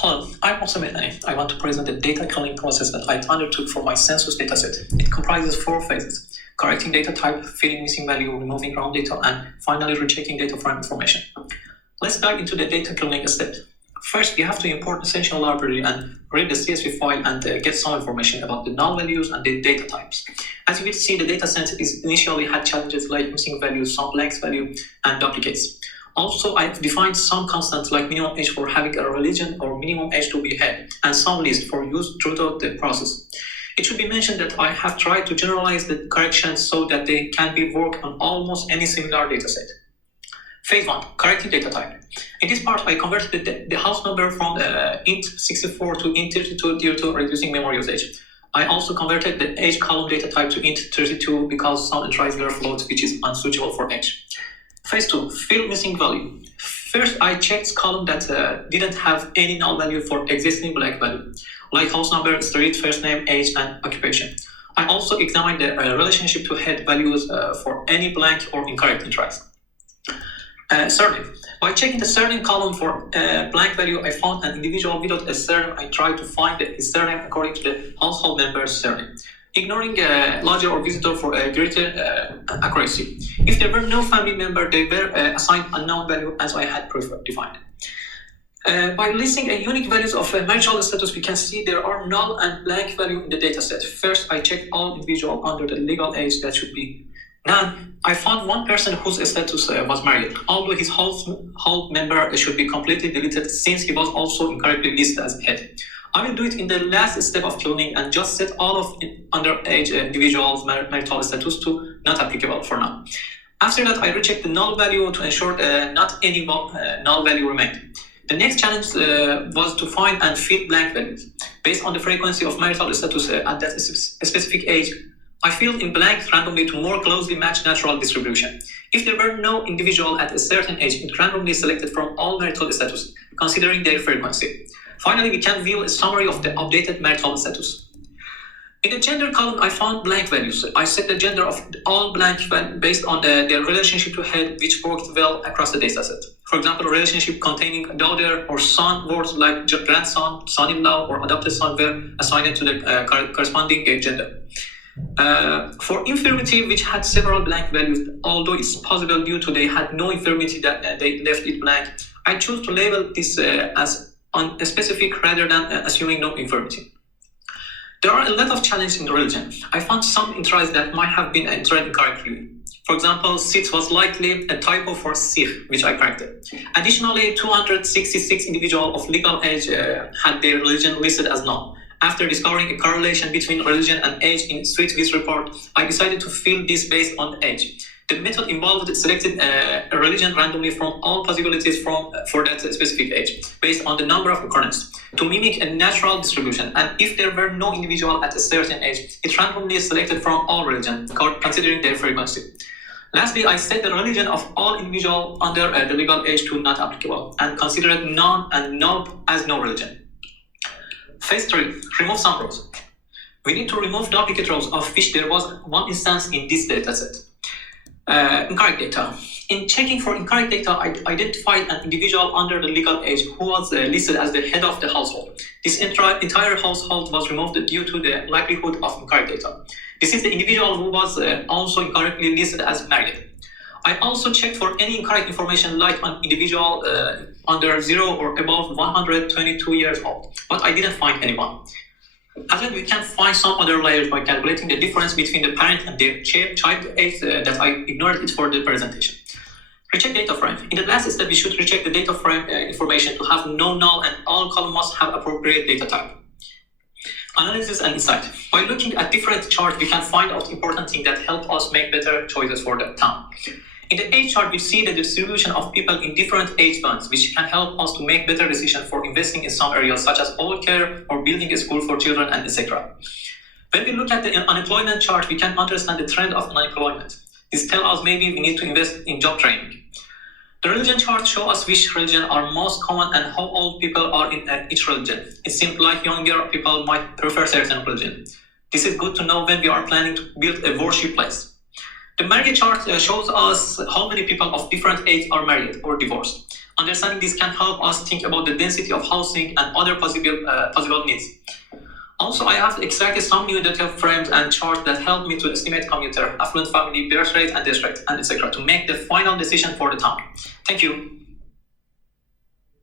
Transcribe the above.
Hello, I'm Osama Mehani. I want to present the data cleaning process that I undertook for my census dataset. It comprises 4 phases: correcting data type, filling missing value, removing wrong data, and finally rechecking data frame information. Let's dive into the data cleaning step. First, you have to import essential library and read the CSV file and get some information about the null values and the data types. As you will see, the dataset initially had challenges like missing values, some blanks value, and duplicates. Also, I've defined some constants like minimum age for having a religion or minimum age to be had, and some list for use throughout the process. It should be mentioned that I have tried to generalize the corrections so that they can be worked on almost any similar dataset. Phase 1, correcting data type. In this part, I converted the house number from int 64 to int 32 due to reducing memory usage. I also converted the age column data type to int 32 because some entries were floats, which is unsuitable for age. Phase 2, fill missing value. First, I checked column that didn't have any null value for existing blank value, like house number, street, first name, age, and occupation. I also examined the relationship to head values for any blank or incorrect entries. Surname. By checking the surname column for blank value, I found an individual without a surname. I tried to find his surname according to the household member's surname, ignoring lodger or visitor for a greater accuracy. If there were no family member, they were assigned unknown value as I had defined. By listing a unique values of marital status, we can see there are null and blank value in the dataset. First, I checked all individuals under the legal age that should be none. I found one person whose status was married, although his household member should be completely deleted since he was also incorrectly listed as head. I will do it in the last step of cloning and just set all of underage individuals' marital status to not applicable for now. After that, I recheck the null value to ensure not any null value remained. The next challenge was to find and fill blank values. Based on the frequency of marital status at that specific age, I filled in blank randomly to more closely match natural distribution. If there were no individual at a certain age, it randomly selected from all marital status, considering their frequency. Finally, we can view a summary of the updated marital status. In the gender column, I found blank values. I set the gender of all blank based on their relationship to head, which worked well across the dataset. For example, a relationship containing daughter or son, words like grandson, son-in-law, or adopted son were assigned to the corresponding gender. For infirmity, which had several blank values, although it's possible due to they had no infirmity that they left it blank, I chose to label this as unspecific rather than assuming no infirmity. There are a lot of challenges in the religion. I found some entries that might have been entered incorrectly. For example, Sikh was likely a typo for Sikh, which I corrected. Additionally, 266 individuals of legal age had their religion listed as null. After discovering a correlation between religion and age in Street Views report, I decided to fill this based on age. The method involved selected a religion randomly from all possibilities for that specific age, based on the number of occurrences, to mimic a natural distribution. And if there were no individual at a certain age, it randomly selected from all religions, considering their frequency. Lastly, I set the religion of all individuals under the legal age to not applicable, and considered none and null as no religion. Phase 3, remove some rows. We need to remove duplicate rows, of which there was one instance in this dataset. Incorrect data. In checking for incorrect data, I identified an individual under the legal age who was listed as the head of the household. This entire household was removed due to the likelihood of incorrect data. This is the individual who was also incorrectly listed as married. I also checked for any incorrect information like an individual under 0 or above 122 years old, but I didn't find anyone. As well, we can find some other layers by calculating the difference between the parent and their child age that I ignored it for the presentation. Recheck data frame. In the last step, we should recheck the data frame information to have no null and all columns must have appropriate data type. Analysis and insight. By looking at different charts, we can find out important things that help us make better choices for the town. In the age chart, we see the distribution of people in different age bands, which can help us to make better decisions for investing in some areas, such as old care or building a school for children, and etc. When we look at the unemployment chart, we can understand the trend of unemployment. This tells us maybe we need to invest in job training. The religion chart shows us which religion are most common and how old people are in each religion. It seems like younger people might prefer certain religion. This is good to know when we are planning to build a worship place. The marriage chart shows us how many people of different age are married or divorced. Understanding this can help us think about the density of housing and other possible needs. Also, I have extracted some new data frames and charts that help me to estimate commuter, affluent family, birth rate, and death rate, and etc. to make the final decision for the town. Thank you.